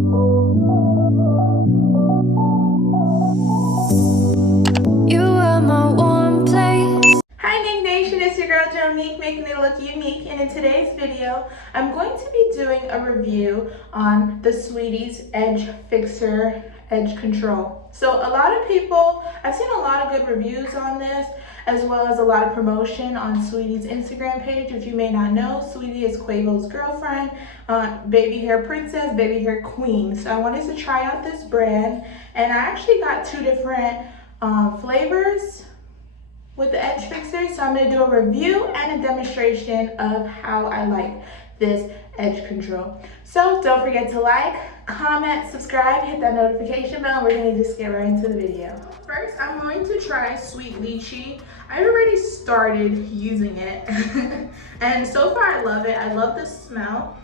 You are my warm place. Hi Nick Nation, it's your girl Jonique making it look unique, and in today's video I'm going to be doing a review on the Saweetie's Edge Fixer Edge Control. So a lot of people, I've seen a lot of good reviews on this, as well as a lot of promotion on Saweetie's Instagram page. If you may not know, Saweetie is Quavo's girlfriend, baby hair princess, baby hair queen. So I wanted to try out this brand, and I actually got two different flavors with the Edge Fixer. So I'm going to do a review and a demonstration of how I like this edge control. So don't forget to like, comment, subscribe, hit that notification bell. We're going to just get right into the video. First, I'm going to try Sweet Lychee. I've already started using it and so far I love it. I love the smell.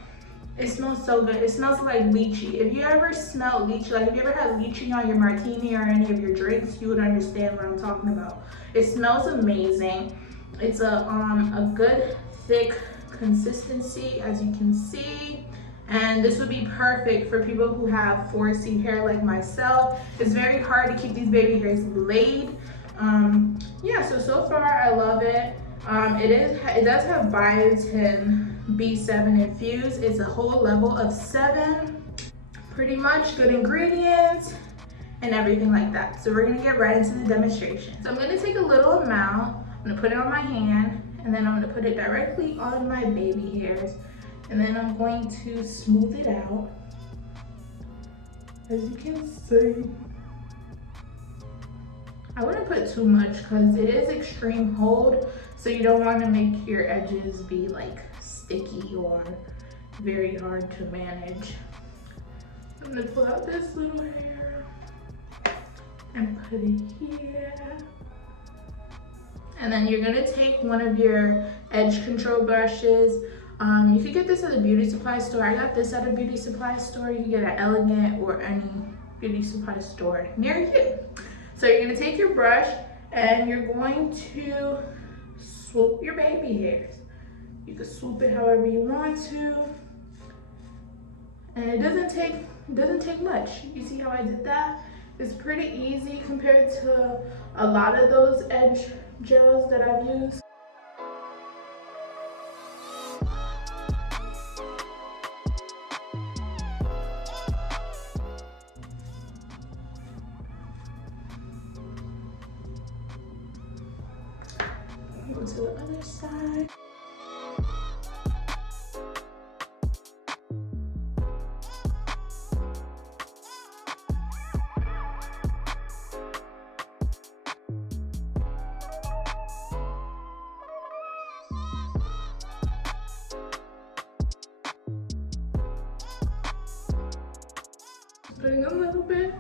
It smells so good. It smells like lychee. If you ever smell lychee, like if you ever had lychee on your martini or any of your drinks, you would understand what I'm talking about. It smells amazing. It's a good thick consistency, as you can see. And this would be perfect for people who have 4C hair like myself. It's very hard to keep these baby hairs laid. Yeah, so far I love it. It does have biotin B7 infused. It's a whole level of 7, pretty much good ingredients and everything like that. So we're gonna get right into the demonstration. So I'm gonna take a little amount, I'm gonna put it on my hand, and then I'm gonna put it directly on my baby hairs, and then I'm going to smooth it out. As you can see, I wouldn't put too much because it is extreme hold, so you don't want to make your edges be like sticky or very hard to manage. I'm gonna pull out this little hair and put it here. And then you're gonna take one of your edge control brushes. You could get this at a beauty supply store. I got this at a beauty supply store. You can get it at Elegant or any beauty supply store near you. So you're gonna take your brush and you're going to swoop your baby hairs. You can swoop it however you want to. And it doesn't take much. You see how I did that? It's pretty easy compared to a lot of those edge gels that I've used. Go to the other side. Putting a little bit.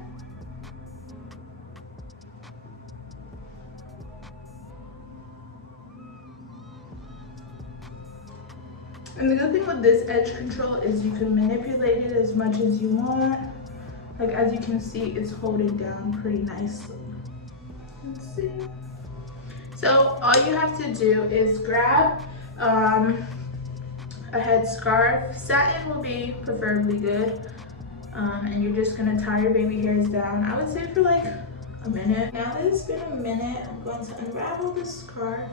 And the good thing with this edge control is you can manipulate it as much as you want. Like as you can see, it's holding down pretty nicely. Let's see. So all you have to do is grab a headscarf. Satin will be preferably good. And you're just gonna tie your baby hairs down. I would say for like a minute. Now that it's been a minute, I'm going to unravel the scarf.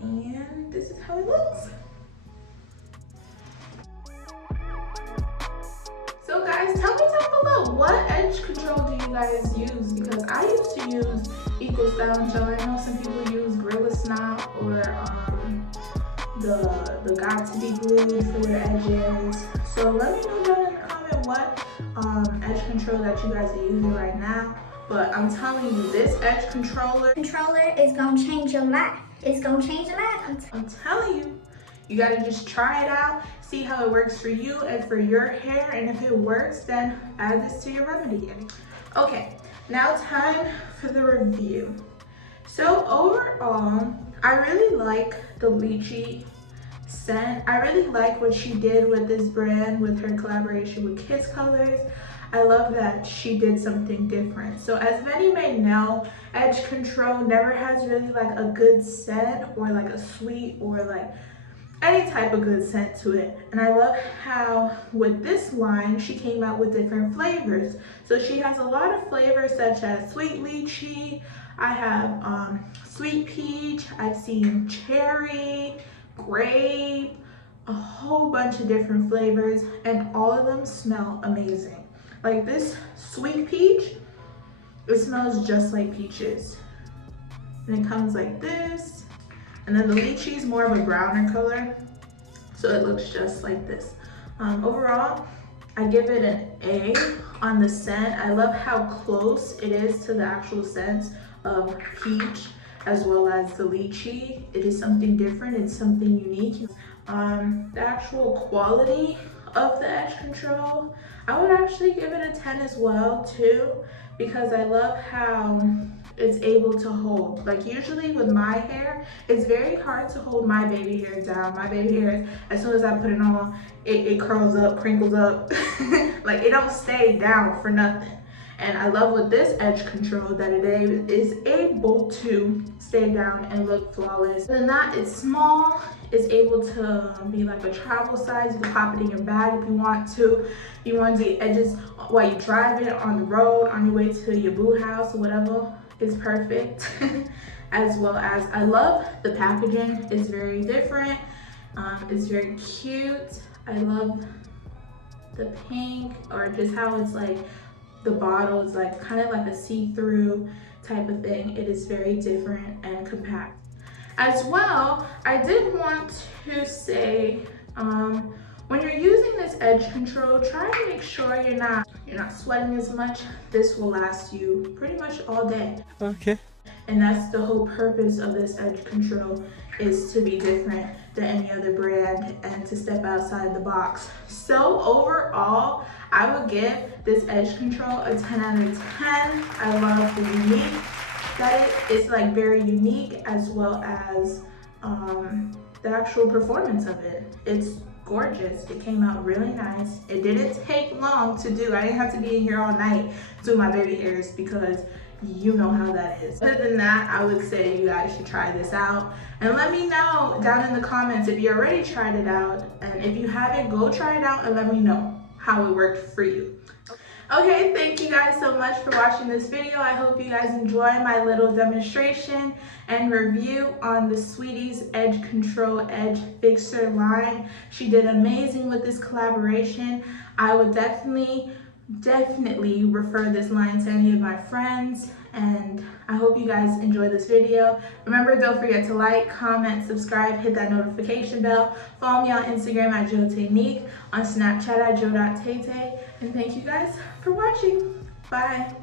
And this is how it looks. So guys, tell me down below, what edge control do you guys use? Because I used to use Eco Style Gel. I know some people use Gorilla Snot or the Got to Be Glued for their edges. So let me know down in the comment what edge control that you guys are using right now. But I'm telling you, this edge controller is gonna change your life. It's gonna change your life. I'm telling you, you gotta just try it out, see how it works for you and for your hair, and if it works, then add this to your remedy. Okay, now time for the review. So overall, I really like the lychee scent. I really like what she did with this brand with her collaboration with Kiss Colors. I love that she did something different. So as many may know, edge control never has really like a good scent or like a sweet or like any type of good scent to it. And I love how with this line, she came out with different flavors. So she has a lot of flavors such as sweet lychee, I have sweet peach, I've seen cherry, grape, a whole bunch of different flavors, and all of them smell amazing. Like this sweet peach, it smells just like peaches. And it comes like this. And then the lychee is more of a browner color, so it looks just like this. Overall, I give it an A on the scent. I love how close it is to the actual scent of peach as well as the lychee. It is something different, it's something unique. The actual quality of the edge control, I would actually give it a 10 as well too, because I love how it's able to hold. Like usually with my hair, it's very hard to hold my baby hair down. My baby hair, as soon as I put it on, it curls up, crinkles up. Like it don't stay down for nothing. And I love with this edge control that it is able to stay down and look flawless. Other than that, it's small. It's able to be like a travel size. You can pop it in your bag if you want to. You want to do edges while you drive it on the road, on your way to your boo house or whatever. It's perfect. As well as I love the packaging. It's very different. It's very cute. I love the pink, or just how it's like the bottle is like kind of like a see-through type of thing. It is very different and compact. As well, I did want to say, when you're using this edge control, try to make sure you're not sweating as much. This will last you pretty much all day. Okay. And that's the whole purpose of this edge control, is to be different than any other brand and to step outside the box. So overall, I would give this edge control a 10 out of 10. I love the unique that it's like very unique, as well as the actual performance of it. It's gorgeous. It came out really nice. It didn't take long to do. I didn't have to be in here all night doing my baby hairs, because you know how that is. Other than that, I would say you guys should try this out. And let me know down in the comments if you already tried it out. And if you haven't, go try it out and let me know how it worked for you. Okay, thank you guys so much for watching this video. I hope you guys enjoy my little demonstration and review on the Saweetie's Edge Control Edge Fixer line. She did amazing with this collaboration. I would definitely refer this line to any of my friends, and I hope you guys enjoy this video. Remember, don't forget to like, comment, subscribe, hit that notification bell. Follow me on Instagram at jo.taynique, on Snapchat at jo.taytay, and thank you guys for watching. Bye.